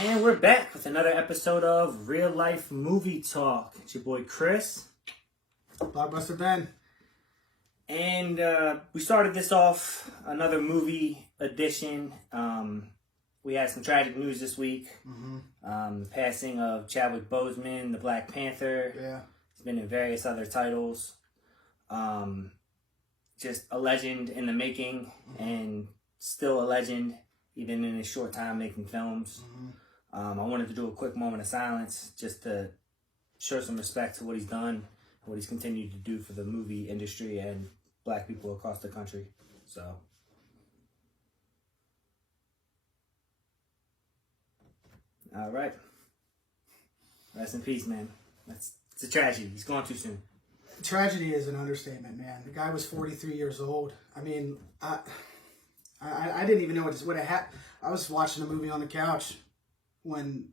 And we're back with another episode of Real Life Movie Talk. It's your boy Chris. Blockbuster Ben. And we started this off, another movie edition. We had some tragic news this week. The passing of Chadwick Boseman, the Black Panther. Yeah. He's been in various other titles. Just a legend in the making and still a legend, even in his short time making films. I wanted to do a quick moment of silence just to show some respect to what he's done, what he's continued to do for the movie industry and Black people across the country. So, all right. Rest in peace, man. It's a tragedy. He's gone too soon. Tragedy is an understatement, man. The guy was 43 years old. I mean, I didn't even know what it had. I was watching a movie on the couch when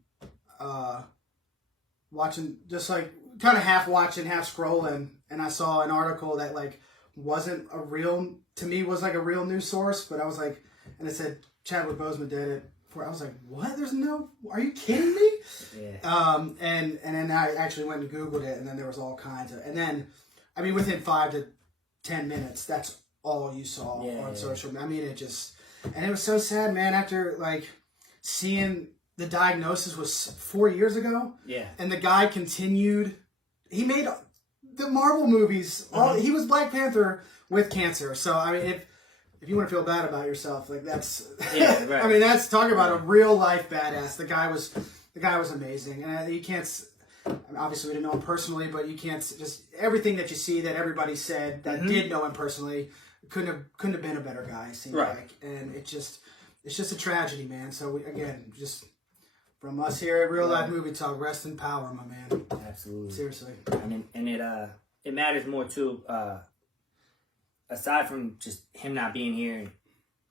watching, just like kind of half watching, half scrolling, and I saw an article that like wasn't a real, to me was like a real news source, but I was like, and it said Chadwick Boseman did it. I was like, what? There's no, are you kidding me? Yeah. And then I actually went and Googled it, and then there was all kinds of, and then, I mean, within 5 to 10 minutes, that's all you saw on social media. I mean, it just, and it was so sad, man, after like seeing the diagnosis was 4 years ago. Yeah. And the guy continued, he made the Marvel movies, he was Black Panther with cancer. So, I mean, if you want to feel bad about yourself, like that's, right. I mean, that's talking about a real life badass. The guy was amazing, and you can't. Obviously, we didn't know him personally, but you can't just everything that you see that everybody said that did know him personally couldn't have been a better guy. It seemed like, and it's just a tragedy, man. So again, just from us here at Real Life Movie Talk, rest in power, my man. Absolutely, seriously. And it matters more too. Aside from just him not being here,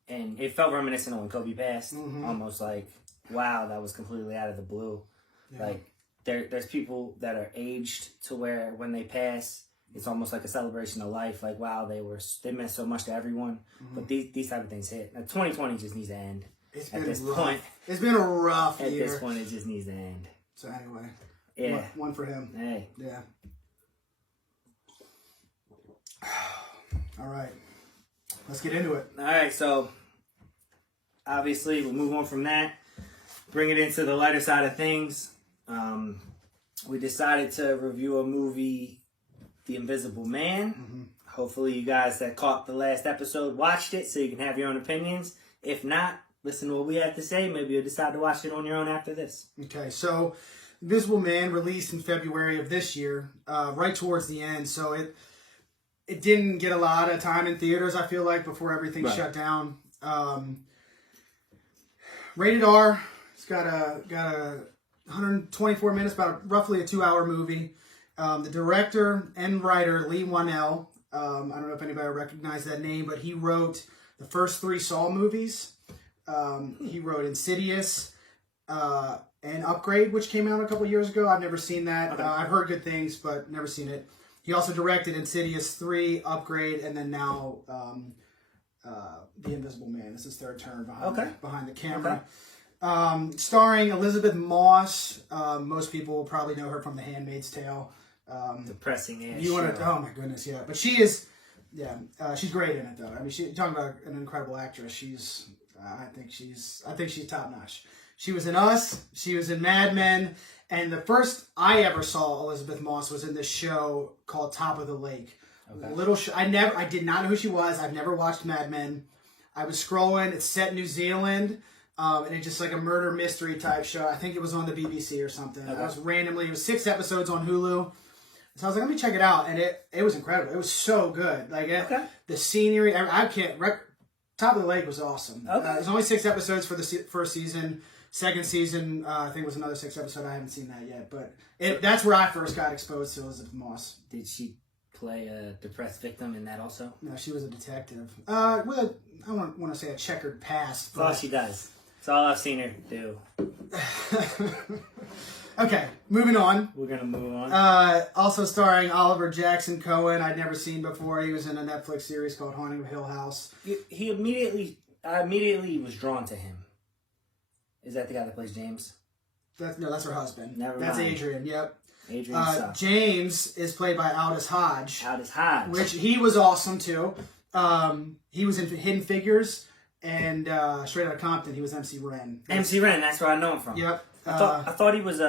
and it felt reminiscent of when Kobe passed. Almost like, wow, that was completely out of the blue. Yeah. Like there's people that are aged to where when they pass, it's almost like a celebration of life. Like, wow, they meant so much to everyone. But these type of things hit. Now, 2020 just needs to end. It's been a rough year. At this point, it just needs to end. So anyway, yeah, one for him. Hey, yeah. All right, let's get into it. All right, so obviously we'll move on from that, bring it into the lighter side of things. We decided to review a movie, The Invisible Man. Hopefully you guys that caught the last episode watched it so you can have your own opinions. If not, listen to what we have to say. Maybe you'll decide to watch it on your own after this. Okay, so Invisible Man released in February of this year, right towards the end. So it didn't get a lot of time in theaters, I feel like, before everything shut down. Rated R. It's got a 124 minutes, about roughly a 2-hour movie. The director and writer, Lee Wanell, I don't know if anybody recognized that name, but he wrote the first 3 Saw movies. He wrote Insidious and Upgrade, which came out a couple years ago. I've never seen that. Okay. I've heard good things, but never seen it. He also directed Insidious 3, Upgrade, and then now The Invisible Man. This is his third term behind the camera. Okay. Starring Elizabeth Moss. Most people will probably know her from The Handmaid's Tale. Depressing ass. Oh my goodness, yeah. But she is, she's great in it though. I mean, talking about an incredible actress. She's, I think she's top notch. She was in Us. She was in Mad Men. And the first I ever saw Elizabeth Moss was in this show called Top of the Lake. Okay. I did not know who she was. I've never watched Mad Men. I was scrolling. It's set in New Zealand. And it's just like a murder mystery type show. I think it was on the BBC or something. Okay. It was 6 episodes on Hulu. So I was like, let me check it out. And it was incredible. It was so good. Like the scenery, Top of the Lake was awesome. Okay. There's only 6 episodes for the first season. Second season, I think it was another 6 episodes. I haven't seen that yet. But that's where I first got exposed to Elizabeth Moss. Did she play a depressed victim in that also? No, she was a detective. I want to say a checkered past. That's all she does. That's all I've seen her do. Okay, moving on. We're going to move on. Also starring Oliver Jackson Cohen, I'd never seen before. He was in a Netflix series called Haunting of Hill House. I immediately was drawn to him. Is that the guy that plays James? That's her husband. Never That's mind. Adrian. Yep. Adrian sucks. James is played by Aldous Hodge. Aldous Hodge. Which he was awesome too. He was in Hidden Figures and Straight Outta Compton. He was MC Ren. MC Ren, that's where I know him from. Yep. I thought he was.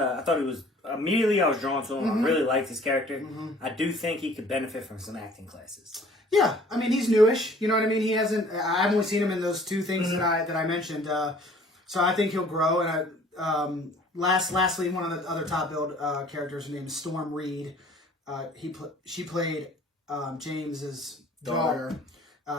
Immediately I was drawn to him. I really liked his character. I do think he could benefit from some acting classes. Yeah, I mean he's newish. You know what I mean? He hasn't. I've only seen him in those two things that I mentioned. So I think he'll grow. And lastly, one of the other top billed characters, her name is Storm Reed. She played James's daughter.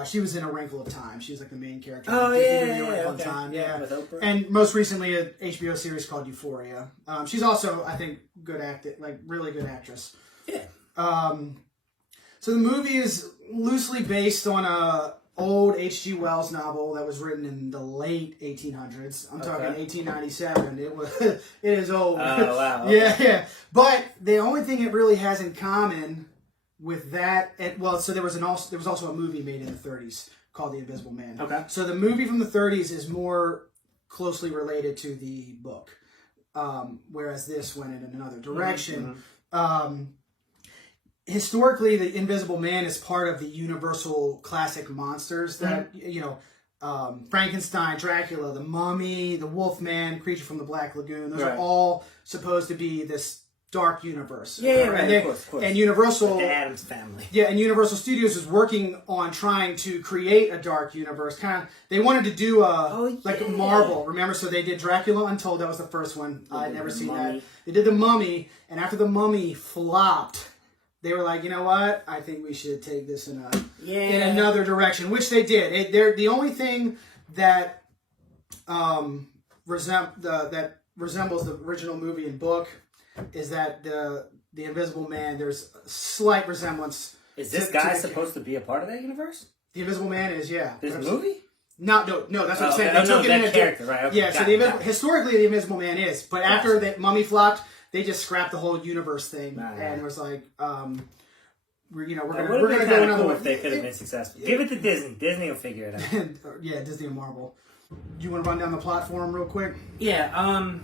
She was in A Wrinkle of Time. She was like the main character. Oh, A Wrinkle of okay. Time. Yeah, with Oprah. And most recently, an HBO series called Euphoria. She's also, I think, really good actress. Yeah. So the movie is loosely based on a old H.G. Wells novel that was written in the late 1800s. I'm talking 1897. It is old. Oh, wow. Okay. Yeah. But the only thing it really has in common with that, so there was also a movie made in the 30s called The Invisible Man. Okay. So the movie from the 30s is more closely related to the book, whereas this went in another direction. Historically, the Invisible Man is part of the Universal classic monsters that Frankenstein, Dracula, the Mummy, the Wolfman, Creature from the Black Lagoon. Those are all supposed to be this dark universe. Of course. And Universal, the Addams Family. Yeah, and Universal Studios was working on trying to create a dark universe. They wanted to do like a Marvel. Remember, so they did Dracula Untold. That was the first one. I'd never seen that. They did the Mummy, and after the Mummy flopped, they were like, you know what? I think we should take this in another direction, which they did. They're the only thing that resembles the original movie and book is that the Invisible Man. There's a slight resemblance. Is this guy supposed to be a part of that universe? The Invisible Man is, yeah. This movie? No, that's what I'm saying. That character, right? Okay, yeah, so historically the Invisible Man is, but after the Mummy flopped, they just scrapped the whole universe thing and was like, we're gonna go another way. If they could have been successful, give it to Disney. Disney will figure it out. Yeah, Disney and Marvel. Do you want to run down the plot for them real quick? Yeah.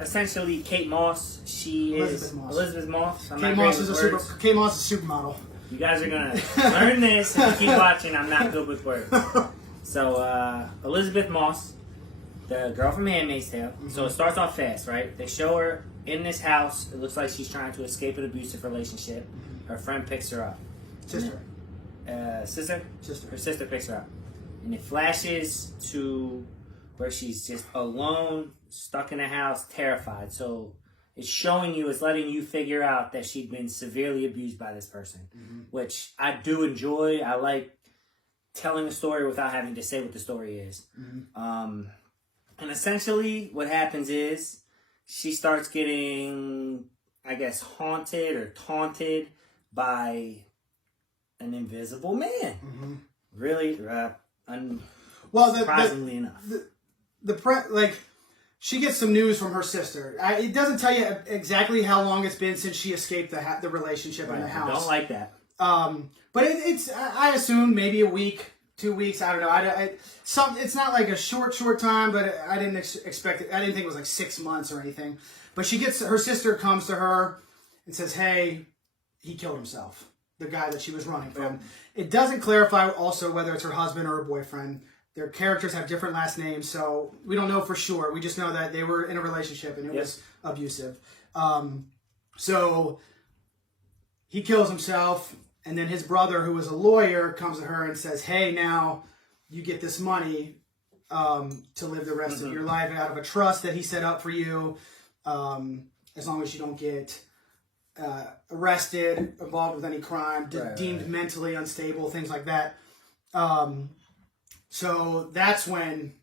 Essentially, Kate Moss. She is Elizabeth Moss. Kate Moss is a supermodel. You guys are gonna learn this and keep watching. I'm not good with words. So Elizabeth Moss, the girl from Handmaid's Tale. So it starts off fast, right? They show her in this house. It looks like she's trying to escape an abusive relationship. Her friend picks her up. Sister. Her sister picks her up. And it flashes to where she's just alone, stuck in a house, terrified. So it's showing you, it's letting you figure out that she'd been severely abused by this person, which I do enjoy. I like telling a story without having to say what the story is. And essentially what happens is she starts getting, I guess, haunted or taunted by an invisible man. Really, surprisingly enough. She gets some news from her sister. It doesn't tell you exactly how long it's been since she escaped the relationship in the house. I don't like that. But I assume maybe a week, 2 weeks. I don't know. It's not like a short time, but I didn't expect it. I didn't think it was like 6 months or anything. But her sister comes to her and says, "Hey, he killed himself." The guy that she was running from. It doesn't clarify also whether it's her husband or her boyfriend. Their characters have different last names, so we don't know for sure. We just know that they were in a relationship and it was abusive. So he kills himself, and then his brother, who is a lawyer, comes to her and says, "Hey, now you get this money to live the rest of your life out of a trust that he set up for you, as long as you don't get arrested, involved with any crime, deemed mentally unstable, things like that." So that's when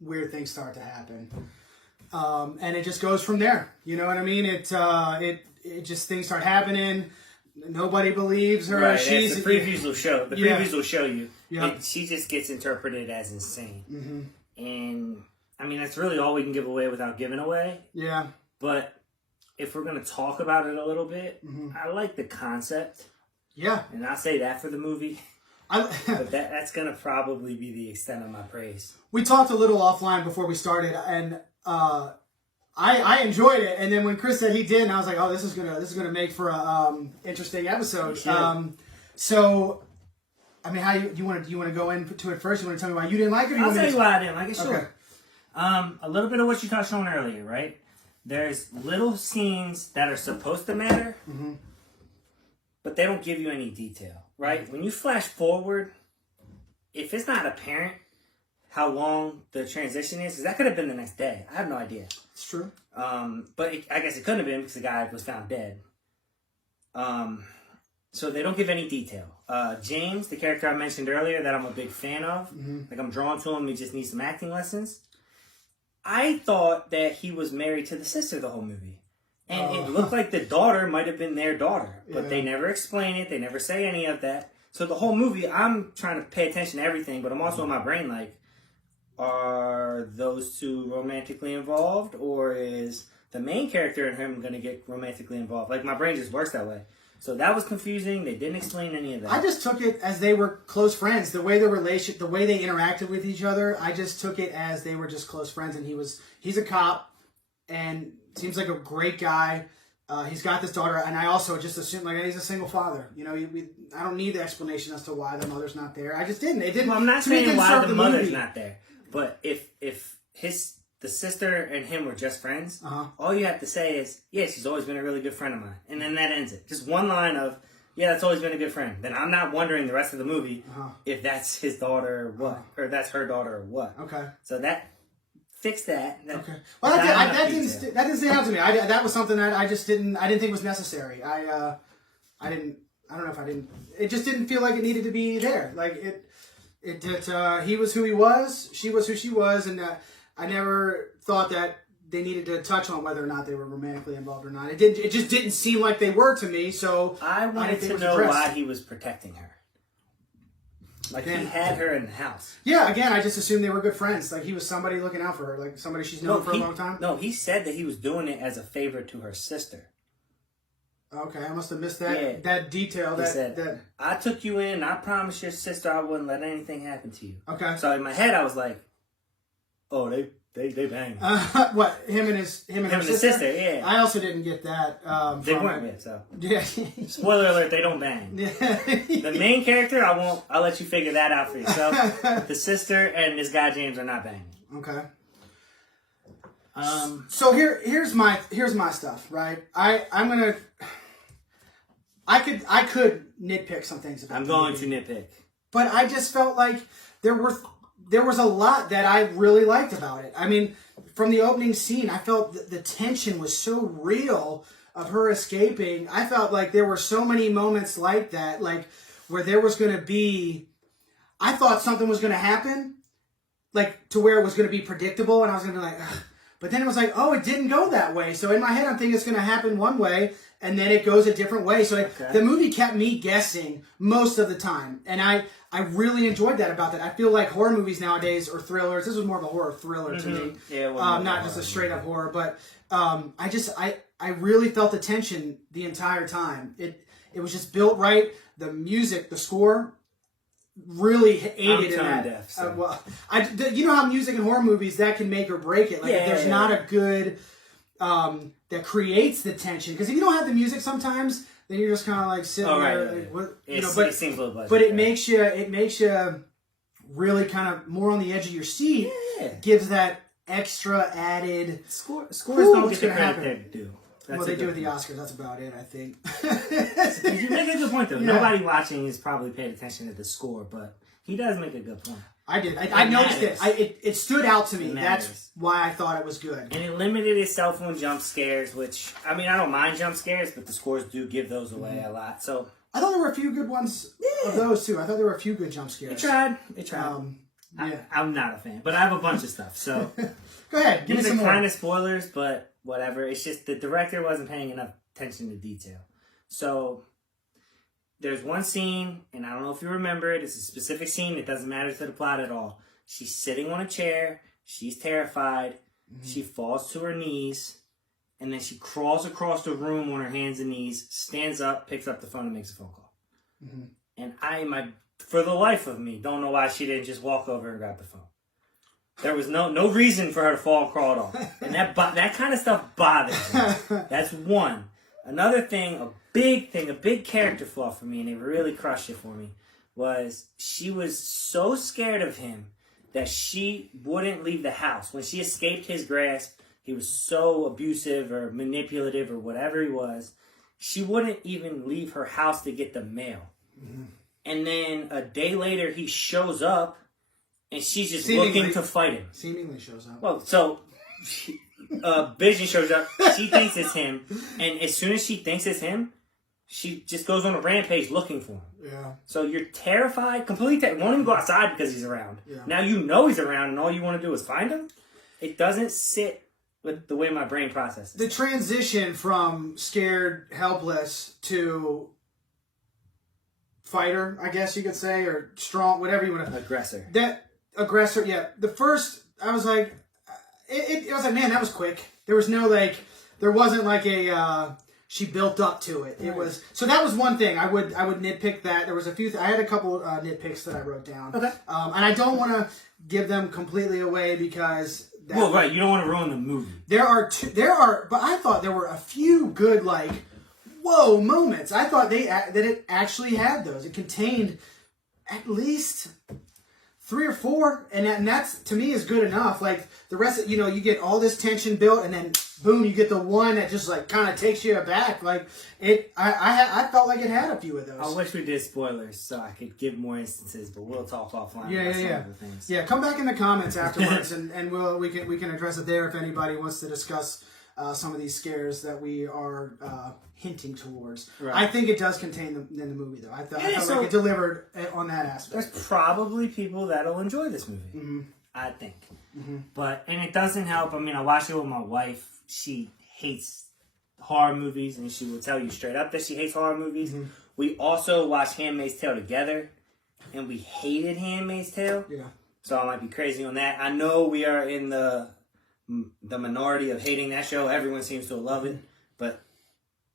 weird things start to happen, and it just goes from there. You know what I mean? It just, things start happening. Nobody believes her. Right, the previews will show. The previews will show you. Yeah. She just gets interpreted as insane, and I mean that's really all we can give away without giving away. Yeah. But if we're gonna talk about it a little bit, I like the concept. Yeah. And I say that for the movie. But that's going to probably be the extent of my praise. We talked a little offline before we started, and I enjoyed it, and then when Chris said he did, I was like, oh, this is gonna make for a interesting episode. So, I mean, how you want to go into it first? You want to tell me why you didn't like it? I'll tell you why I didn't like it. Sure. Okay. A little bit of what you touched on earlier, right? There's little scenes that are supposed to matter, but they don't give you any detail, right? When you flash forward, if it's not apparent how long the transition is, because that could have been the next day. I have no idea. It's true. But I guess it couldn't have been because the guy was found dead. So they don't give any detail. James, the character I mentioned earlier that I'm a big fan of, like I'm drawn to him, he just needs some acting lessons. I thought that he was married to the sister the whole movie. And it looked like the daughter might have been their daughter. But they never explain it. They never say any of that. So the whole movie, I'm trying to pay attention to everything, but I'm also in my brain like, are those two romantically involved? Or is the main character and him going to get romantically involved? Like, my brain just works that way. So that was confusing. They didn't explain any of that. I just took it as they were close friends. The way the way they interacted with each other, I just took it as they were just close friends. And he's a cop, and seems like a great guy. He's got this daughter, and I also just assumed like he's a single father. You know, I don't need the explanation as to why the mother's not there. I just didn't. It didn't. Well, I'm not saying why the mother's not there, but if the sister and him were just friends, all you have to say is, yeah, she's always been a really good friend of mine. And then that ends it. Just one line of, yeah, that's always been a good friend. Then I'm not wondering the rest of the movie if that's his daughter or what, or that's her daughter or what. Okay. So fix that. Okay. Well, that didn't stick out to me. That was something that I didn't think was necessary. It just didn't feel like it needed to be there. Like he was who he was, she was who she was, and I never thought that they needed to touch on whether or not they were romantically involved or not. It just didn't seem like they were to me. So I wanted to know why he was protecting her. Like, he had her in the house. Yeah, again, I just assumed they were good friends. Like, he was somebody looking out for her, like somebody she's known for a long time. No, he said that he was doing it as a favor to her sister. Okay, I must have missed that detail. He said, I took you in. I promised your sister I wouldn't let anything happen to you. Okay. So in my head, I was like, oh, they banged. What, him and his sister? Yeah. I also didn't get that. They weren't yet, so. Yeah. Spoiler alert, they don't bang. The main character, I'll let you figure that out for yourself. The sister and this guy James are not banging. Okay. So here's my stuff, right? I could nitpick some things about I'm going to nitpick. But I just felt like there was a lot that I really liked about it. I mean, from the opening scene, I felt the tension was so real of her escaping. I felt like there were so many moments like that, like where there was going to be, I thought something was going to happen, like to where it was going to be predictable, and I was going to be like, ugh. But then it was like, oh, it didn't go that way. So in my head, I'm thinking it's going to happen one way, and then it goes a different way. So the movie kept me guessing most of the time. And I really enjoyed that about that. I feel like horror movies nowadays, or thrillers, this was more of a horror thriller to me. Yeah, not just a straight up horror. But I really felt the tension the entire time. It was just built right. The music, the score, really aided in that. Deaf, so. You know how music in horror movies, that can make or break it. Like, if there's not a good that creates the tension, because if you don't have the music sometimes, then you're just kind of like sitting there. Right. Like, It seems a little but it makes you really kind of more on the edge of your seat. Yeah. Gives that extra added scores don't get the credit they do. Well, they do with the Oscars. That's about it, I think. You make a good point, though. Yeah. Nobody watching is probably paid attention to the score, but he does make a good point. I did. I noticed it. It stood out to me. That's why I thought it was good. And it limited itself on jump scares, which, I mean, I don't mind jump scares, but the scores do give those away a lot. So I thought there were a few good ones of those, too. I thought there were a few good jump scares. It tried. I'm not a fan, but I have a bunch of stuff. So go ahead. Give me some more. Kind of spoilers, but whatever. It's just the director wasn't paying enough attention to detail. So there's one scene, and I don't know if you remember it. It's a specific scene. It doesn't matter to the plot at all. She's sitting on a chair. She's terrified. Mm-hmm. She falls to her knees, and then she crawls across the room on her hands and knees, stands up, picks up the phone, and makes a phone call. Mm-hmm. And for the life of me, don't know why she didn't just walk over and grab the phone. There was no reason for her to fall and crawl off. And that kind of stuff bothers me. That's one. Another thing, a big character flaw for me, and it really crushed it for me, was she was so scared of him that she wouldn't leave the house. When she escaped his grasp, he was so abusive or manipulative or whatever he was, she wouldn't even leave her house to get the mail. Mm-hmm. And then a day later, he shows up, and she's just looking to fight him. Seemingly shows up. Well, so Vision shows up. She thinks it's him, and as soon as she thinks it's him, she just goes on a rampage looking for him. Yeah. So you're terrified, completely won't even go outside because he's around. Yeah. Now you know he's around, and all you want to do is find him. It doesn't sit with the way my brain processes. The transition from scared, helpless to fighter, I guess you could say, or strong, whatever you want to. Aggressor. That aggressor, yeah. The first, I was like, I was like, man, that was quick. There was no there wasn't like a. She built up to it. It was so that was one thing I would nitpick that. There was a few. I had a couple nitpicks that I wrote down. Okay. And I don't want to give them completely away because. Right. You don't want to ruin the movie. There are, but I thought there were a few good whoa moments. I thought that it actually had those. It contained at least 3 or 4, and that's to me is good enough. Like the rest, of, you get all this tension built, and then boom, you get the one that just kind of takes you aback. Like it, I felt like it had a few of those. I wish we did spoilers so I could give more instances, but we'll talk offline. About some of the things. Yeah, come back in the comments afterwards, and we can address it there if anybody wants to discuss some of these scares that we are hinting towards. Right. I think it does contain them in the movie, though. I felt like it delivered on that aspect. There's probably people that'll enjoy this movie. Mm-hmm. I think. Mm-hmm. And it doesn't help. I mean, I watched it with my wife. She hates horror movies, and she will tell you straight up that she hates horror movies. Mm-hmm. We also watched Handmaid's Tale together, and we hated Handmaid's Tale. Yeah. So I might be crazy on that. I know we are in the minority of hating that show. Everyone seems to love it, but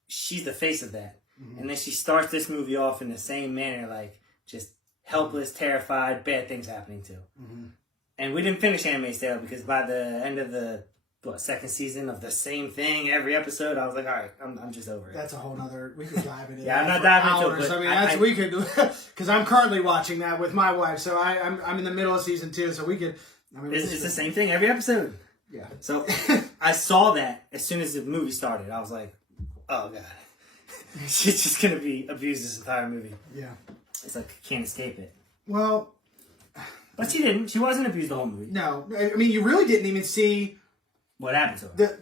she's the face of that. Mm-hmm. And then she starts this movie off in the same manner, just helpless, terrified, bad things happening to. Mm-hmm. And we didn't finish Handmaid's Tale because by the end of the second season of the same thing every episode, I was like, all right, I'm just over it. That's a whole nother. We could dive into. Yeah, I'm not diving into it. But we could because I'm currently watching that with my wife, so I'm in the middle of season 2, so we could. It's the same thing every episode. Yeah. So I saw that as soon as the movie started. I was like, oh god, she's just gonna be abused this entire movie. Yeah. It's like can't escape it. Well. But she didn't. She wasn't abused the whole movie. No, I mean you really didn't even see what happened to her.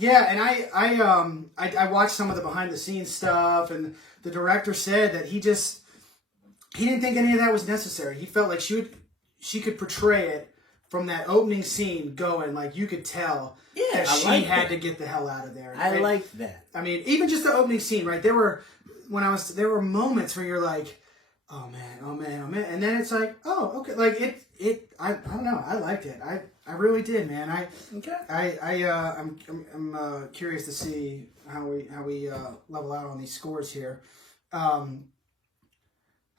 And I watched some of the behind the scenes stuff, and the director said that he didn't think any of that was necessary. He felt like she could portray it from that opening scene going you could tell that she had to get the hell out of there. I liked that. I mean, even just the opening scene, right? There were moments where you're like, oh man, and then it's like, oh, okay, I don't know, I liked it, I really did, man. I'm curious to see how we level out on these scores here. Oh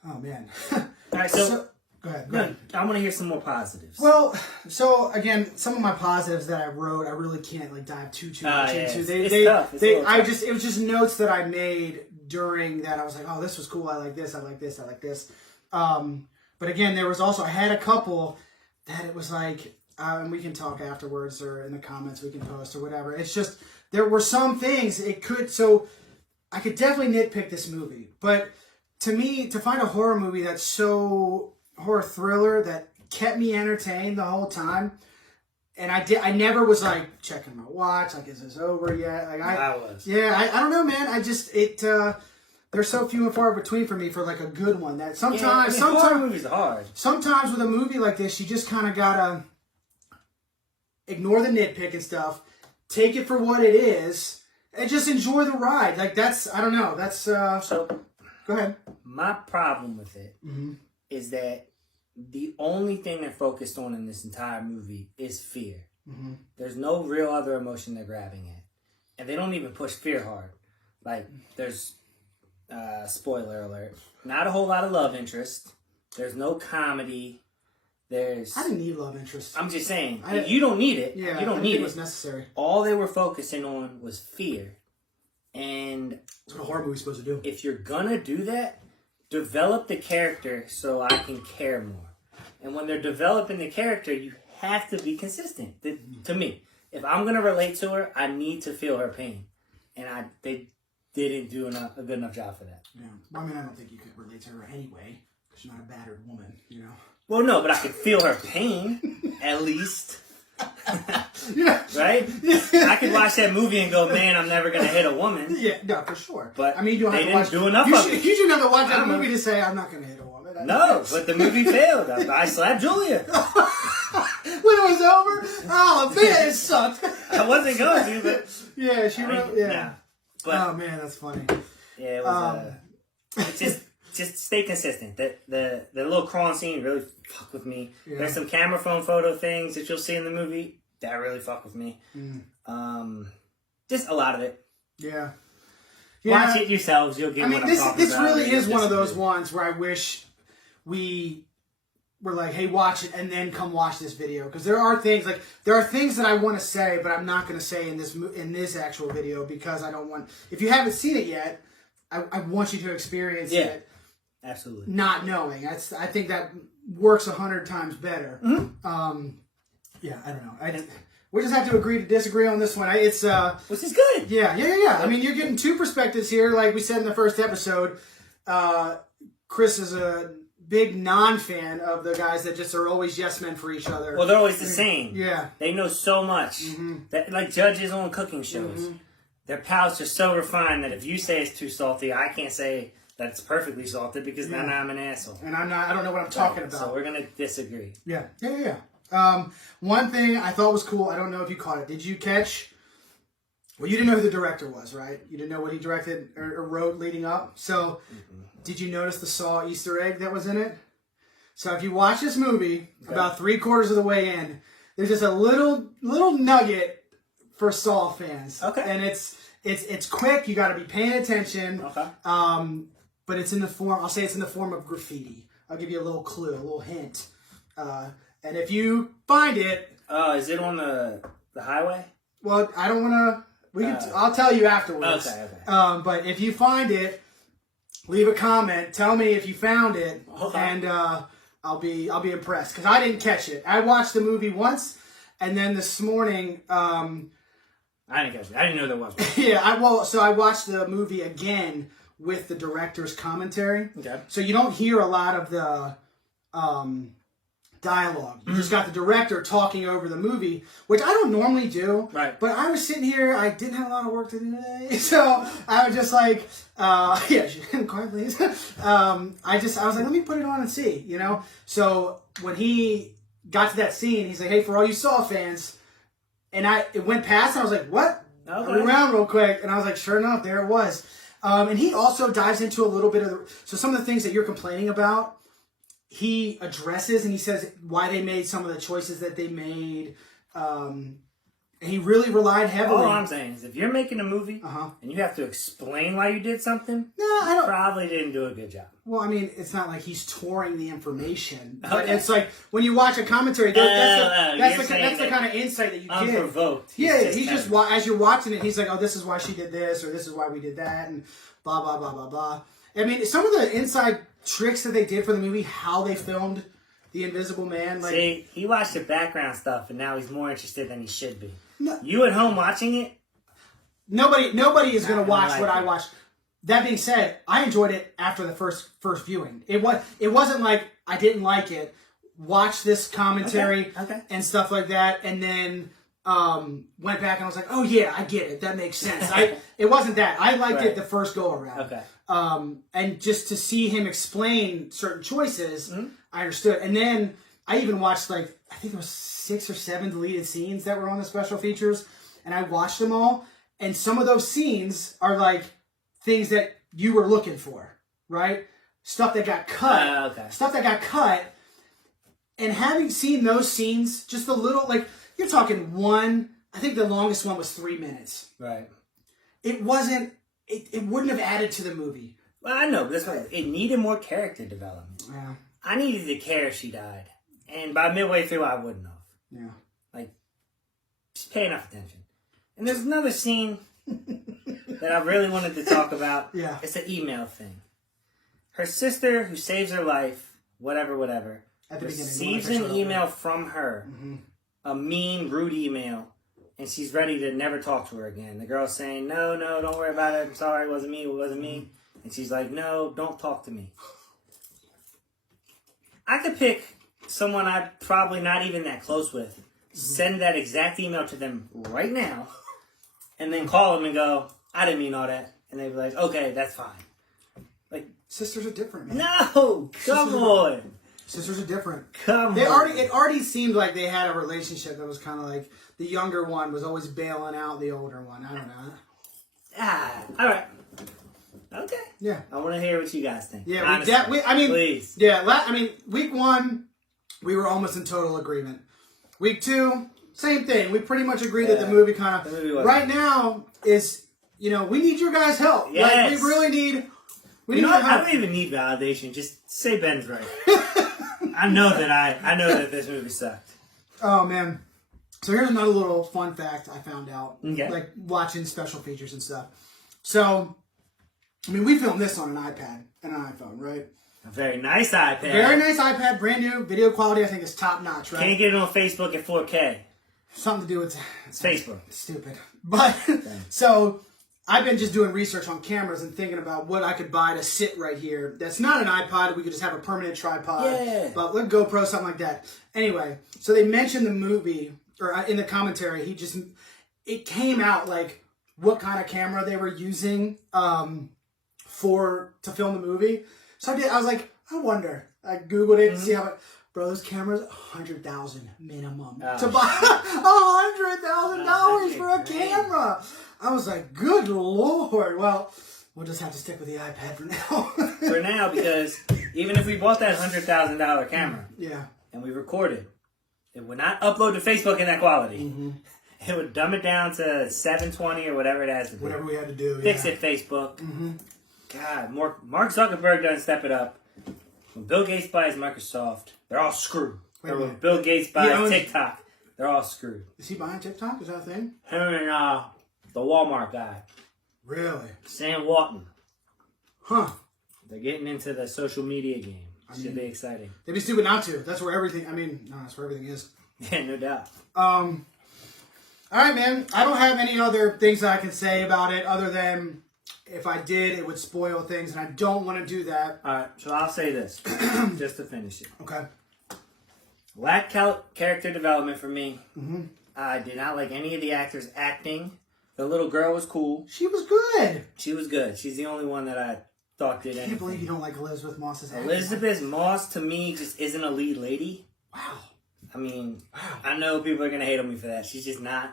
man. All right, so go ahead. I want to hear some more positives. Well, so again, some of my positives that I wrote, I really can't dive too much into. It's tough. It was just notes that I made during that. I was like, oh, this was cool. I like this. I like this. I like this. But again, there was also, I had a couple that it was and we can talk afterwards or in the comments we can post or whatever. It's just, there were some things so I could definitely nitpick this movie. But to me, to find a horror movie that's so horror thriller that kept me entertained the whole time, and I never was checking my watch, is this over yet? I was. Yeah, I don't know, man. I just they're so few and far between for me for a good one. That sometimes horror movies are hard. Sometimes with a movie like this, you just kind of gotta ignore the nitpick and stuff, take it for what it is, and just enjoy the ride. I don't know. That's so. Go ahead. My problem with it is that the only thing they're focused on in this entire movie is fear. Mm-hmm. There's no real other emotion they're grabbing at. And they don't even push fear hard. There's, spoiler alert, not a whole lot of love interest. There's no comedy. There's. I didn't need love interest. I'm just saying, you don't need it. Yeah, you don't need it. It was necessary. All they were focusing on was fear, and that's what a horror movie's supposed to do. If you're gonna do that, develop the character so I can care more. And when they're developing the character, you have to be consistent. To me, if I'm gonna relate to her, I need to feel her pain, and they didn't do a good enough job for that. Yeah, well, I mean, I don't think you could relate to her anyway. She's not a battered woman, you know. Well, no, but I could feel her pain at least. Yeah. Right? I could watch that movie and go, man, I'm never gonna hit a woman. Yeah, no, for sure. But I mean, you don't have to watch. Do enough you of should, it. You shouldn't have to watch that movie to say I'm not gonna hit a woman. No, but the movie failed. I slapped Julia. When it was over, oh man, it sucked. I wasn't going to, but yeah, she wrote. Yeah. Nah. But, oh man, that's funny. Yeah, it was. Just stay consistent. The little crawling scene really fucked with me. Yeah. There's some camera phone photo things that you'll see in the movie that really fucked with me. Just a lot of it. Yeah. Watch it yourselves. You'll get. What I'm talking about. This really is one of those ones where I wish we were like, hey, watch it and then come watch this video, because there are things that I want to say, but I'm not going to say in this actual video because I don't want. If you haven't seen it yet, I want you to experience it. Absolutely. Not knowing. I think that works 100 times better. Mm-hmm. Yeah, I don't know. We just have to agree to disagree on this one. Which is good. Yeah. I mean, you're getting two perspectives here. Like we said in the first episode, Chris is a big non-fan of the guys that just are always yes men for each other. Well, they're always the same. Yeah. They know so much. Mm-hmm. That, like judges on cooking shows. Mm-hmm. Their palates are so refined that if you say it's too salty, I can't say that it's perfectly salted because then I'm an asshole. And I don't know what I'm talking about. So we're going to disagree. Yeah. One thing I thought was cool, I don't know if you caught it. Did you catch... Well, you didn't know who the director was, right? You didn't know what he directed or wrote leading up. So, did you notice the Saw Easter egg that was in it? So, if you watch this movie, about 3/4 of the way in, there's just a little nugget for Saw fans. Okay. And it's quick. You got to be paying attention. Okay. But it's in the form. I'll say it's in the form of graffiti. I'll give you a little clue, a little hint. And if you find it, is it on the highway? Well, I don't want to. I'll tell you afterwards. Okay. But if you find it, leave a comment. Tell me if you found it, and I'll be impressed because I didn't catch it. I watched the movie once, and then this morning. I didn't catch it. I didn't know there was one. Yeah, so I watched the movie again with the director's commentary. Okay. So you don't hear a lot of the dialogue. You just got the director talking over the movie, which I don't normally do. Right. But I was sitting here, I didn't have a lot of work to do today. So I was just like, quiet please. I was like, let me put it on and see, you know? So when he got to that scene, he's like, hey, for all you Saw fans, and it went past, and I was like, what? Okay. I went around real quick, and I was like, sure enough, there it was. And he also dives into a little bit of so some of the things that you're complaining about, he addresses, and he says why they made some of the choices that they made. And he really relied heavily. All I'm saying is if you're making a movie and you have to explain why you did something, probably didn't do a good job. Well, I mean, it's not like he's touring the information. But it's like when you watch a commentary, that's the kind of insight that you get. Unprovoked. He's just as you're watching it, he's like, oh, this is why she did this, or this is why we did that, and blah, blah, blah, blah, blah. I mean, some of the inside tricks that they did for the movie, how they filmed The Invisible Man. Like, see, he watched the background stuff, and now he's more interested than he should be. No, you at home watching it? Nobody is going to watch what I watched. That being said, I enjoyed it after the first viewing. It wasn't like I didn't like it. Watched this commentary and stuff like that, and then went back and I was like, oh yeah, I get it. That makes sense. It wasn't that. I liked it the first go around. Okay. And just to see him explain certain choices, I understood. And then I even watched I think it was 6 or 7 deleted scenes that were on the special features, and I watched them all. And some of those scenes are like things that you were looking for, right? Stuff that got cut. Stuff that got cut. And having seen those scenes, just a little, you're talking I think the longest one was 3 minutes. Right. It wasn't, it wouldn't have added to the movie. Well, I know, but that's why it needed more character development. Yeah. I needed to care if she died. And by midway through, I wouldn't have. Yeah. Like, just pay enough attention. And there's another scene that I really wanted to talk about. Yeah. It's an email thing. Her sister, who saves her life, whatever, At the receives beginning, an email from her, a mean, rude email, and she's ready to never talk to her again. The girl's saying, no, don't worry about it. I'm sorry, it wasn't me. And she's like, no, don't talk to me. I could pick someone I'm probably not even that close with, send that exact email to them right now, and then call them and go, I didn't mean all that. And they'd be like, okay, that's fine. Like, sisters are different, man. No, come on. Sisters are different. Come on. It already seemed like they had a relationship that was kind of like the younger one was always bailing out the older one. I don't know. All right. Okay. Yeah. I want to hear what you guys think. Yeah. Honestly, please. Yeah. Week 1, we were almost in total agreement. Week 2, same thing. We pretty much agreed that the movie kind of right now is, we need your guys' help. Yes. Like, we really need. I don't even need validation. Just say Ben's right. I know that this movie sucked. Oh man. So here's another little fun fact I found out. Okay. Like watching special features and stuff. So, we filmed this on an iPad and an iPhone, right? A very nice iPad. Very nice iPad, brand new. Video quality, I think, is top notch, right? Can't get it on Facebook at 4K. Something to do with it's Facebook. Stupid. But so I've been just doing research on cameras and thinking about what I could buy to sit right here. That's not an iPod. We could just have a permanent tripod. Yeah. But like GoPro, something like that. Anyway, so they mentioned the movie, or in the commentary, it came out like what kind of camera they were using to film the movie. So I was like, I wonder. I Googled it to see how much. Bro, those cameras, $100,000 minimum to buy $100,000 for a camera. I was like, good Lord. Well, we'll just have to stick with the iPad for now. For now, because even if we bought that $100,000 camera, and we recorded, it would not upload to Facebook in that quality. It would dumb it down to 720 or whatever it has to be. Whatever we had to do. Fix it, Facebook. God, Mark Zuckerberg doesn't step it up. When Bill Gates buys Microsoft, they're all screwed. Or when Bill Gates buys TikTok, they're all screwed. Is he buying TikTok? Is that a thing? Him and the Walmart guy. Really? Sam Walton. Huh. They're getting into the social media game. Should be exciting. They'd be stupid not to. That's where everything, that's where everything is. Yeah, no doubt. All right, man. I don't have any other things that I can say about it other than if I did, it would spoil things, and I don't want to do that. All right, so I'll say this just to finish it. Okay. Lack character development for me. I did not like any of the actors acting. The little girl was cool. She was good. She was good. She's the only one that I thought did anything. I can't believe you don't like Elizabeth Moss's acting. Elizabeth Moss, to me, just isn't a lead lady. Wow. I know people are going to hate on me for that. She's just not.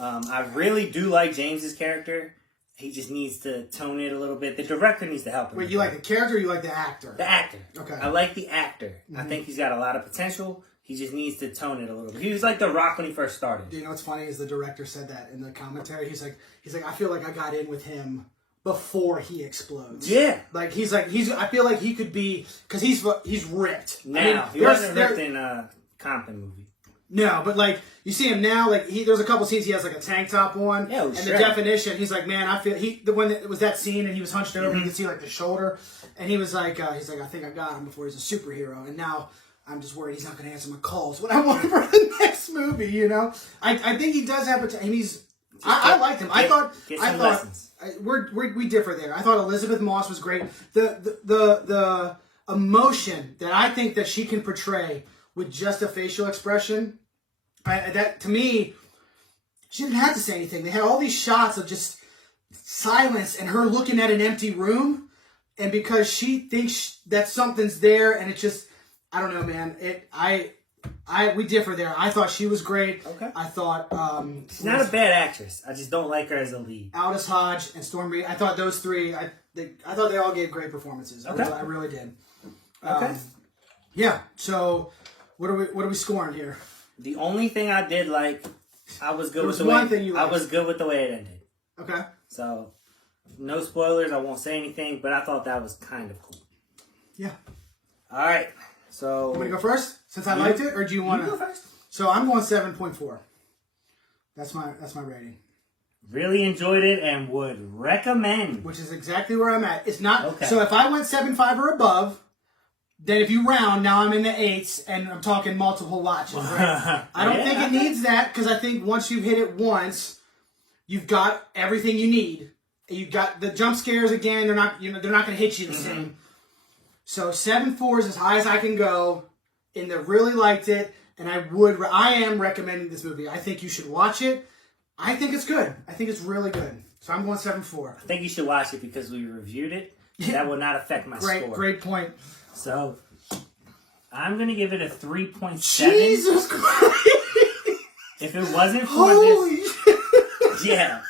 I really do like James's character. He just needs to tone it a little bit. The director needs to help him. Wait, you like the character or you like the actor? The actor. Okay. I like the actor. I think he's got a lot of potential. He just needs to tone it a little bit. He was like The Rock when he first started. You know what's funny is the director said that in the commentary. He's like, I feel like I got in with him before he explodes. Yeah. Like I feel like he could be, because he's ripped. Now, he wasn't ripped in a Compton movie. No, but like you see him now, like there's a couple scenes he has like a tank top on, Yeah, and the definition, he's like, man, I feel when it was that scene and he was hunched over, you could see like the shoulder, and he was like, I think I got him before he's a superhero, and now I'm just worried he's not going to answer my calls when I want him for the next movie. You know, I think he does have potential. I liked him. I thought we differ there. I thought Elizabeth Moss was great. The emotion that I think that she can portray with just a facial expression, that to me, she didn't have to say anything. They had all these shots of just silence and her looking at an empty room, and because she thinks that something's there, and it just, I don't know, man. We differ there. I thought she was great. Okay. I thought she's not a bad actress. I just don't like her as a lead. Aldous Hodge and Storm Reed. I thought those three. I thought they all gave great performances. Okay. I really did. Okay. Yeah. So. What are we scoring here? The only thing I did like, I was good with the one thing you liked. I was good with the way it ended. Okay. So, no spoilers. I won't say anything, but I thought that was kind of cool. Yeah. All right. So want me to go first since I liked it, or do you want to to go first? So I'm going 7.4. That's my rating. Really enjoyed it and would recommend. Which is exactly where I'm at. It's not okay. So if I went 7.5 or above, then if you round, now I'm in the 8s, and I'm talking multiple watches. Right? I don't think it needs that, because I think once you hit it once, you've got everything you need. You've got the jump scares again. They're not going to hit you the same. So 7.4 is as high as I can go. And they really liked it, and I am recommending this movie. I think you should watch it. I think it's good. I think it's really good. So I'm going 7.4. I think you should watch it because we reviewed it. That will not affect my score. Great point. So I'm going to give it a 3.7. Jesus Christ! If it wasn't for Holy this... Yeah.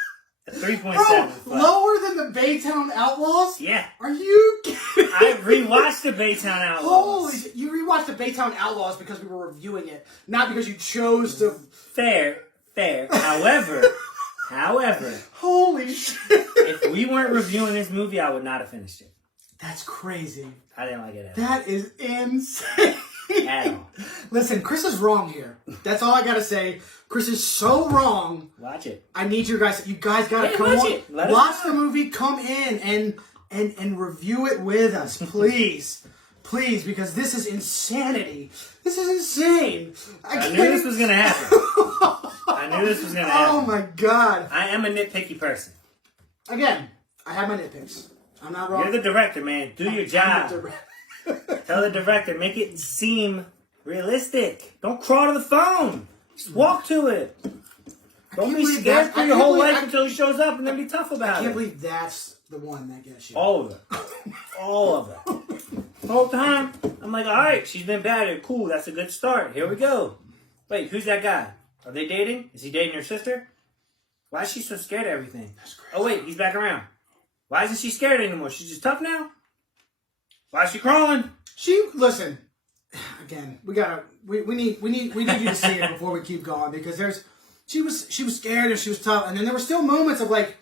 A 3.7. Lower than the Baytown Outlaws? Yeah. Are you kidding? I rewatched the Baytown Outlaws. Holy shit. You rewatched the Baytown Outlaws because we were reviewing it, not because you chose to... Fair. However, holy shit. if we weren't reviewing this movie, I would not have finished it. That's crazy. I didn't like it at all. That is insane. At all. Listen, Chris is wrong here. That's all I gotta say. Chris is so wrong. Watch it. I need you guys gotta come on. Watch the movie, come in and review it with us, please. Please, because this is insanity. This is insane. I knew this was gonna happen. Oh my God. I am a nitpicky person. Again, I have my nitpicks. I'm not wrong. You're the director, man. Do your job. Tell the director, make it seem realistic. Don't crawl to the phone. Just walk to it. Don't be scared for your whole life until he shows up and then be tough about it. I can't believe that's the one that gets you. All of it. All of it. The whole time, I'm like, all right, she's been battered. Cool, that's a good start. Here we go. Wait, who's that guy? Are they dating? Is he dating your sister? Why is she so scared of everything? Oh, wait, he's back around. Why isn't she scared anymore? She's just tough now? Why is she crawling? Listen, again, we need you to see it before we keep going, because she was scared and she was tough, and then there were still moments of like,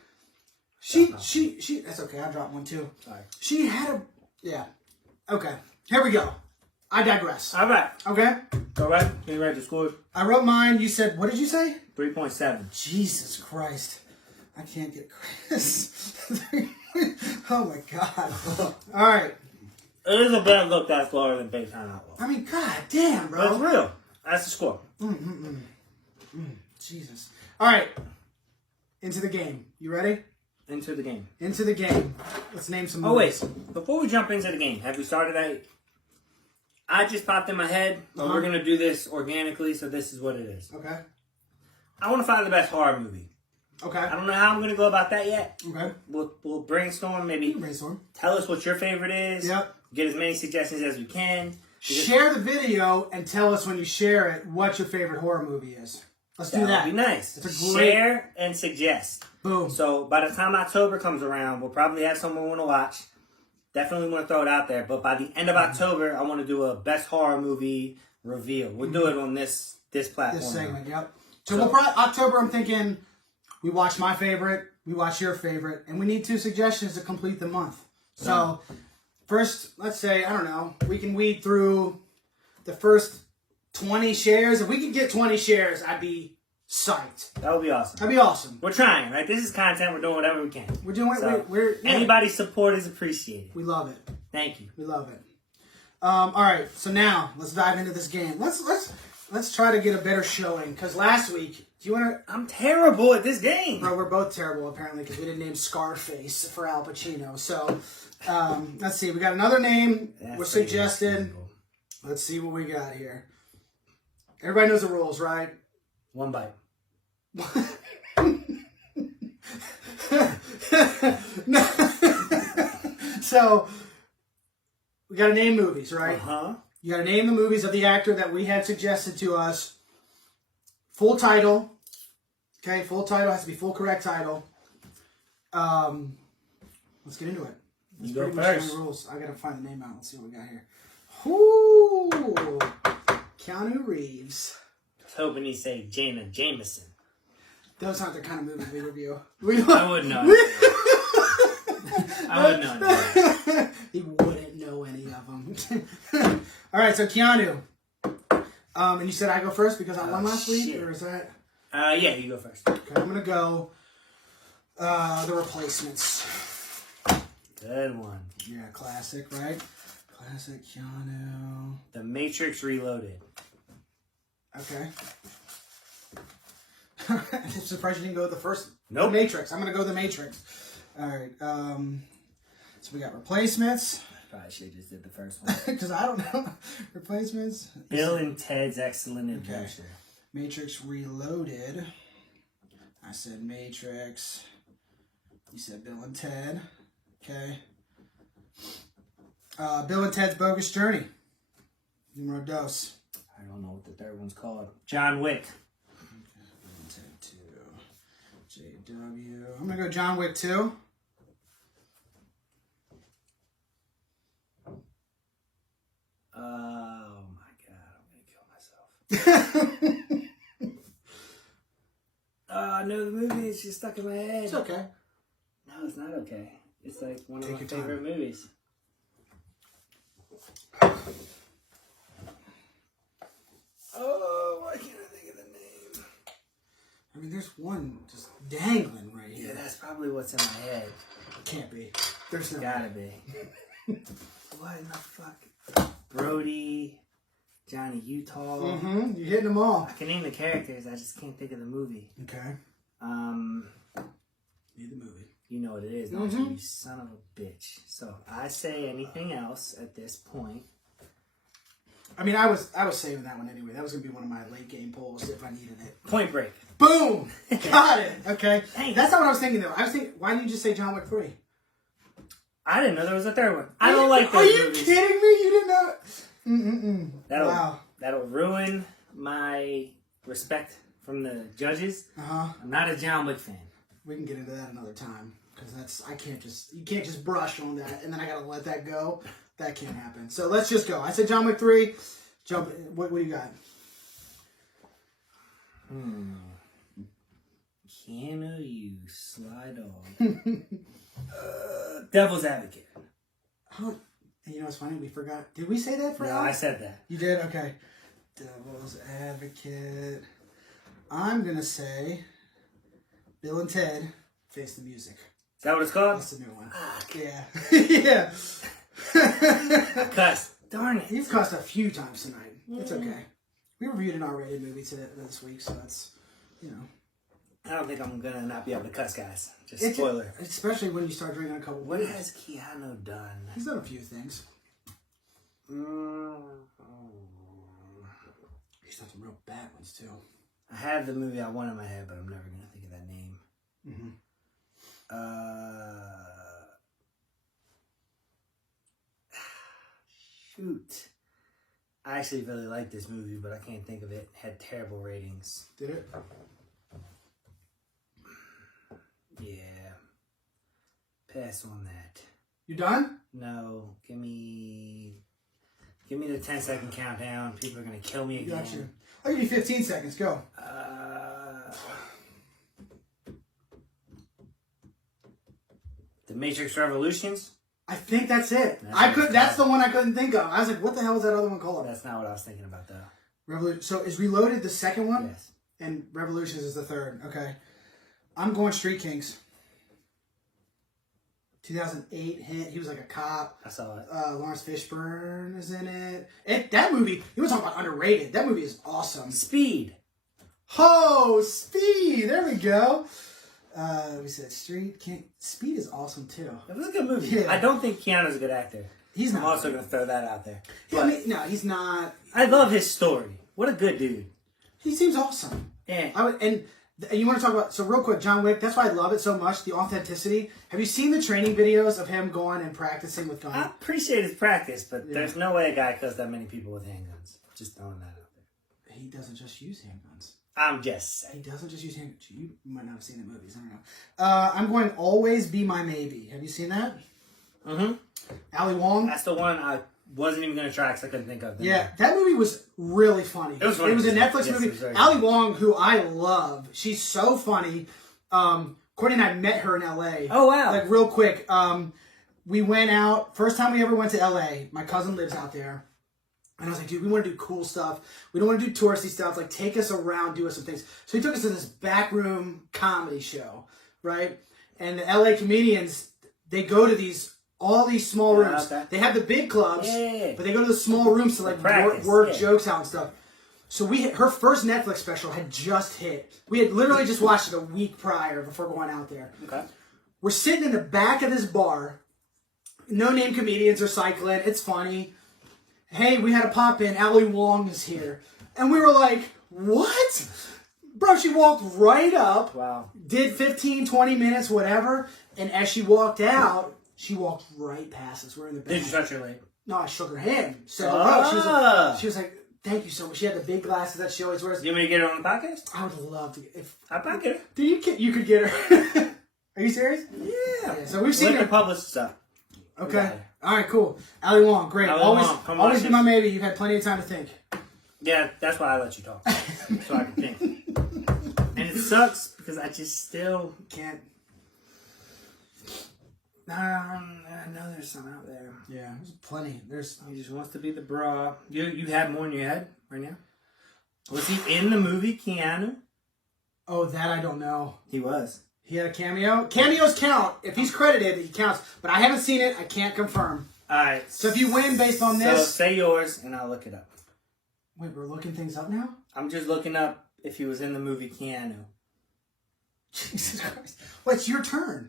she that's okay, I dropped one too. Sorry. She had okay, here we go. I digress. All right. Okay? All right. Can you write the scores? I wrote mine. You said, what did you say? 3.7. Jesus Christ. I can't get Chris. Oh my God. All right. It is a bad look that's lower than Baytown Outlaw. I mean, God damn, bro. But it's real. That's the score. Jesus. All right. Into the game. You ready? Into the game. Into the game. Let's name some movies. movies. Wait. Before we jump into the game, have we started? I just popped in my head, but we're going to do this organically, so this is what it is. Okay. I want to find the best horror movie. Okay. I don't know how I'm going to go about that yet. Okay. We'll brainstorm, maybe. Brainstorm. Tell us what your favorite is. Yep. Get as many suggestions as we can. Share the video and tell us when you share it what your favorite horror movie is. Let's do that. That would be nice. It's a great... Share and suggest. Boom. So by the time October comes around, we'll probably have someone we want to watch. Definitely want to throw it out there. But by the end of October, I want to do a best horror movie reveal. We'll do it on this platform. This segment, yep. So we'll probably, October, I'm thinking, we watch my favorite, we watch your favorite, and we need 2 suggestions to complete the month. So, first, let's say, I don't know, we can weed through the first 20 shares. If we could get 20 shares, I'd be psyched. That would be awesome. That'd be awesome. We're trying, right? This is content. We're doing whatever we can. We're doing it. So, yeah. anybody's support is appreciated. We love it. Thank you. We love it. All right, so now let's dive into this game. Let's try to get a better showing, because last week, do you want to... I'm terrible at this game. Bro, we're both terrible, apparently, because we didn't name Scarface for Al Pacino. So, let's see. We got another name was suggested. Let's see what we got here. Everybody knows the rules, right? One bite. So, we got to name movies, right? Uh-huh. You got to name the movies of the actor that we had suggested to us. Full title. Okay, full title has to be full correct title. Let's get into it. That's you go pretty first. much the rules. I got to find the name out. Let's see what we got here. Ooh, Keanu Reeves. I was hoping he'd say Jaina Jameson. Those aren't the kind of movies we review. I wouldn't know. I wouldn't know. He wouldn't know any of them. All right, so Keanu. And you said I go first because I won last week, or is that? Yeah, you go first. Okay, I'm gonna go. The Replacements. Good one. Yeah, classic, right? Classic Keanu. The Matrix Reloaded. Okay. I'm surprised you didn't go with the first. Nope. The Matrix. I'm gonna go with the Matrix. All right. So we got Replacements. Probably should have just did the first one. Because I don't know. Replacements. Bill and Ted's Excellent Adventure. Okay. Matrix Reloaded. I said Matrix. You said Bill and Ted. Okay. Bill and Ted's Bogus Journey. Numero dos. I don't know what the third one's called. John Wick. Bill and Ted 2. JW. I'm going to go John Wick 2. Oh my god, I'm gonna kill myself. No, the movie is just stuck in my head. It's okay. No, it's not okay. It's like one of Take my your time. favorite movies. Oh, why can't I think of the name? I mean, there's one just dangling right here. Yeah, that's probably what's in my head. Can't be. There's no Gotta way. be. What in the fuck? Brody, Johnny Utah. Mm-hmm. You're hitting them all. I can name the characters, I just can't think of the movie. Okay. Need the movie. You know what it is, don't you? You son of a bitch. So I say anything else at this point. I mean, I was saving that one anyway. That was gonna be one of my late game polls if I needed it. Point Break. Boom! Got it. Okay. Thanks. That's not what I was thinking though. I was thinking, why didn't you just say John Wick 3? I didn't know there was a third one. I don't like those Are you movies. kidding me? You didn't know? Wow. That'll ruin my respect from the judges. I'm not a John Wick fan. We can get into that another time because you can't just brush on that and then I gotta let that go. That can't happen. So let's just go. I said John Wick 3. What do you got? Keanu, you sly dog. Devil's Advocate. Oh, you know what's funny? We forgot. Did we say that for No, Alex? I said that. You did? Okay. Devil's Advocate. I'm going to say Bill and Ted Face the Music. Is that what it's called? That's the new one. Ah, Yeah. I cussed. Darn it. You've cussed a few times tonight. It's okay. We reviewed an R-rated movie this week, so that's, you know. I don't think I'm going to not be able to cuss, guys. Just spoiler. Especially when you start drinking a couple What beers. has Keanu done? He's done a few things. He's done some real bad ones, too. I have the movie I want in my head, but I'm never going to think of that name. Shoot. I actually really like this movie, but I can't think of it. It had terrible ratings. Did it? Yeah. Pass on that. You done? No. Give me the 10-second countdown. People are going to kill me again. Gotcha. I'll give you 15 seconds. Go. The Matrix Revolutions? I think that's it. That's the one I couldn't think of. I was like, what the hell is that other one called? That's not what I was thinking about, though. Revolution. So is Reloaded the second one? Yes. And Revolutions is the third. Okay. I'm going Street Kings. 2008 hit. He was like a cop. I saw it. Lawrence Fishburne is in it. That movie, you were talking about underrated. That movie is awesome. Speed. Oh, Speed. There we go. We said Street King. Speed is awesome too. It was a good movie. Yeah. I don't think Keanu's a good actor. He's not. I'm also going to throw that out there. Yeah, I mean, no, he's not. I love his story. What a good dude. He seems awesome. Yeah. And you want to talk about, so real quick, John Wick, that's why I love it so much, the authenticity. Have you seen the training videos of him going and practicing with guns? I appreciate his practice, but there's no way a guy kills that many people with handguns. Just throwing that out there. He doesn't just use handguns. I'm just saying. He doesn't just use handguns. You might not have seen the movies. I don't know. I'm going Always Be My Maybe. Have you seen that? Mm-hmm. Ali Wong? That's the one I wasn't even going to try because I couldn't think of. Yeah, that movie was really funny. It was funny. It was a Netflix movie. It was Ali Wong, who I love, she's so funny. Courtney and I met her in LA. Oh, wow. Like, real quick. We went out, first time we ever went to LA. My cousin lives out there. And I was like, dude, we want to do cool stuff. We don't want to do touristy stuff. Like, take us around, do us some things. So he took us to this backroom comedy show, right? And the LA comedians, they go to all these small rooms. Okay. They have the big clubs, but they go to the small rooms to like practice, work jokes out and stuff. So her first Netflix special had just hit. We had literally just watched it a week prior before going out there. Okay. We're sitting in the back of this bar. No-name comedians are cycling. It's funny. Hey, we had a pop-in. Ali Wong is here. And we were like, what? Bro, she walked right up. Wow. Did 15, 20 minutes, whatever. And as she walked out, she walked right past us. We're in the back. Did you touch her leg? No, I shook her hand. Said hello. She was like, thank you so much. She had the big glasses that she always wears. You want me to get her on the podcast? I would love to. I'll probably get her. Dude, you could get her. Are you serious? Yeah. Okay, so we've seen With her. the published stuff. Okay. All right, cool. Ali Wong, great. Ali always Wong, come always watch be this. my maybe. You've had plenty of time to think. Yeah, that's why I let you talk. So I can think. And it sucks because I just still Can't. I know there's some out there. Yeah, there's plenty. He just wants to be the bra. You have more in your head right now? Was he in the movie Keanu? Oh, that I don't know. He was. He had a cameo. Cameos count. If he's credited, he counts. But I haven't seen it. I can't confirm. Alright. So if you win based on So this... say yours and I'll look it up. Wait, we're looking things up now? I'm just looking up if he was in the movie Keanu. Jesus Christ. Well, it's your turn.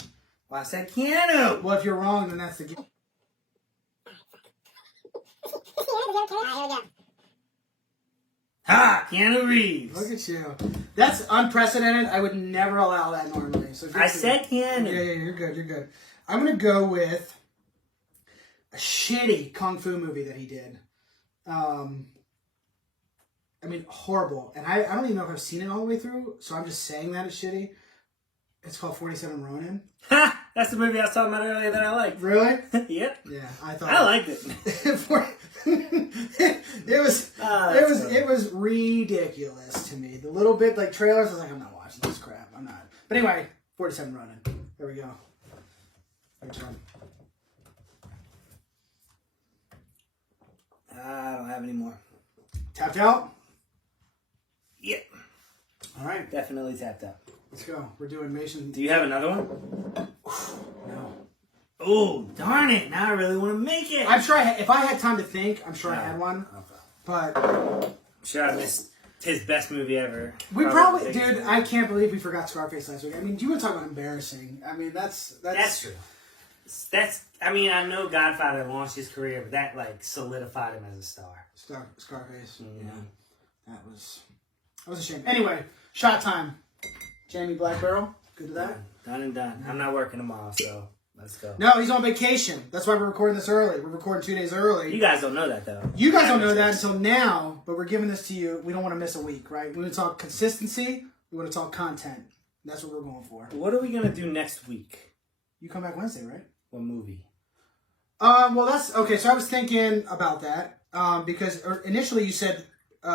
Well, I said Keanu! Well, if you're wrong, then that's the game. Ha! Keanu Reeves! Look at you. That's unprecedented. I would never allow that normally. So good I for said you. Keanu. Yeah, you're good. You're good. I'm going to go with a shitty kung fu movie that he did. I mean, horrible. And I don't even know if I've seen it all the way through, so I'm just saying that it's shitty. It's called 47 Ronin. Ha! That's the movie I was talking about earlier that I liked. Really? Yep. Yeah, I thought I liked it. it was ridiculous to me. The little bit like trailers, I was like, I'm not watching this crap. I'm not. But anyway, 47 Ronin. There we go. Next one. I don't have any more. Tapped out. Yep. All right, Definitely tapped out. let's go. We're doing Mason. Do you have another one? No. Oh, darn it. Now I really want to make it. I'm sure if I had time to think, I'm sure I had one. Okay. But I'm sure I missed his best movie ever. we the probably, biggest dude, movie. I can't believe we forgot Scarface last week. I mean, you want to talk about embarrassing. I mean, that's That's true. I mean, I know Godfather launched his career, but that, like, solidified him as a star. Scarface. Mhm. Yeah. That was a shame. Anyway, shot time. Jamie Black Barrel. Good to that. Done and done. I'm not working tomorrow, so let's go. No, he's on vacation. That's why we're recording this early. We're recording 2 days early. You guys don't know that, though. You guys don't know that until now, but we're giving this to you. We don't want to miss a week, right? We want to talk consistency. We want to talk content. That's what we're going for. What are we going to do next week? You come back Wednesday, right? What movie? Well, that's okay. So I was thinking about that because initially you said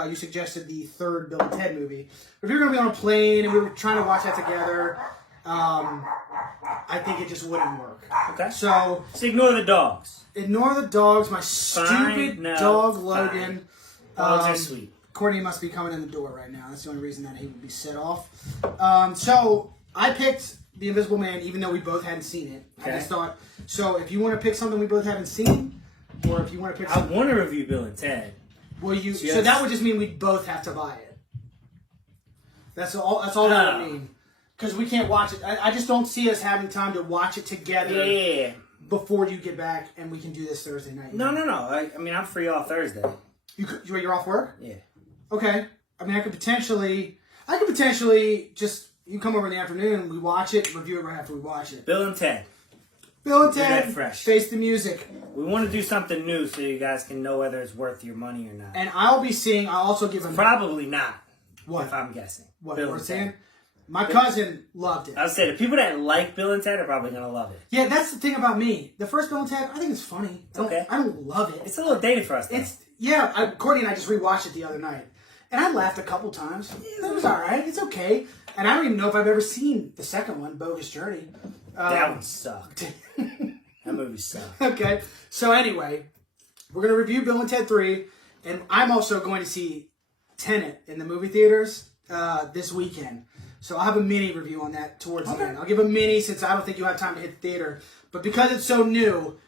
you suggested the third Bill and Ted movie. But if you're going to be on a plane and we were trying to watch that together, I think it just wouldn't work. Okay. So ignore the dogs. ignore the dogs. My stupid dog Logan. Dogs are sweet. Courtney must be coming in the door right now. That's the only reason that he would be set off. So I picked The Invisible Man, even though we both hadn't seen it. Okay. I just thought, so if you want to pick something we both haven't seen, or if you want to pick I something, want to review Bill and Ted. well, Yes. so that would just mean we'd both have to buy it. That's all that would mean. Because we can't watch it. I just don't see us having time to watch it together Yeah. before you get back, and we can do this Thursday night. No. I mean, I'm free all Thursday. You're off work? Yeah. Okay. I mean, I could potentially just, you come over in the afternoon, we watch it, review it right after we watch it. Bill and Ted. Bill and Do that Ted, fresh. Face the Music. We want to do something new so you guys can know whether it's worth your money or not. And I'll also give him... Probably not. What? If I'm guessing. What Bill we're and saying? Ted. My cousin loved it. I would say the people that like Bill and Ted are probably going to love it. Yeah, that's the thing about me. The first Bill and Ted, I think it's funny. Okay. I don't love it. It's a little dated for us, though. Courtney and I just rewatched it the other night. And I laughed a couple times. It was alright. It's okay. And I don't even know if I've ever seen the second one, Bogus Journey. That one sucked. That movie sucked. Okay. So anyway, we're going to review Bill and Ted 3. And I'm also going to see Tenet in the movie theaters this weekend. So I'll have a mini review on that towards the end. I'll give a mini since I don't think you'll have time to hit the theater. But because it's so new,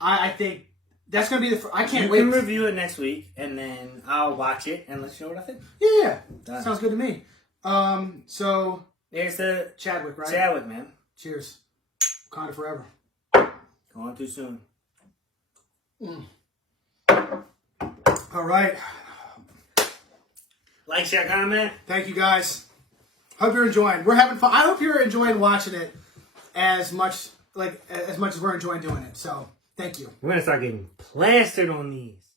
I think that's going to be I can't wait. You can review it next week, and then I'll watch it and let you know what I think. Yeah. Sounds good to me. So there's the Chadwick, right? Chadwick, man. Cheers. Wakanda forever. Going too soon. All right. Like, share, comment. Thank you, guys. Hope you're enjoying. We're having fun. I hope you're enjoying watching it as much as we're enjoying doing it. So, thank you. We're gonna start getting plastered on these.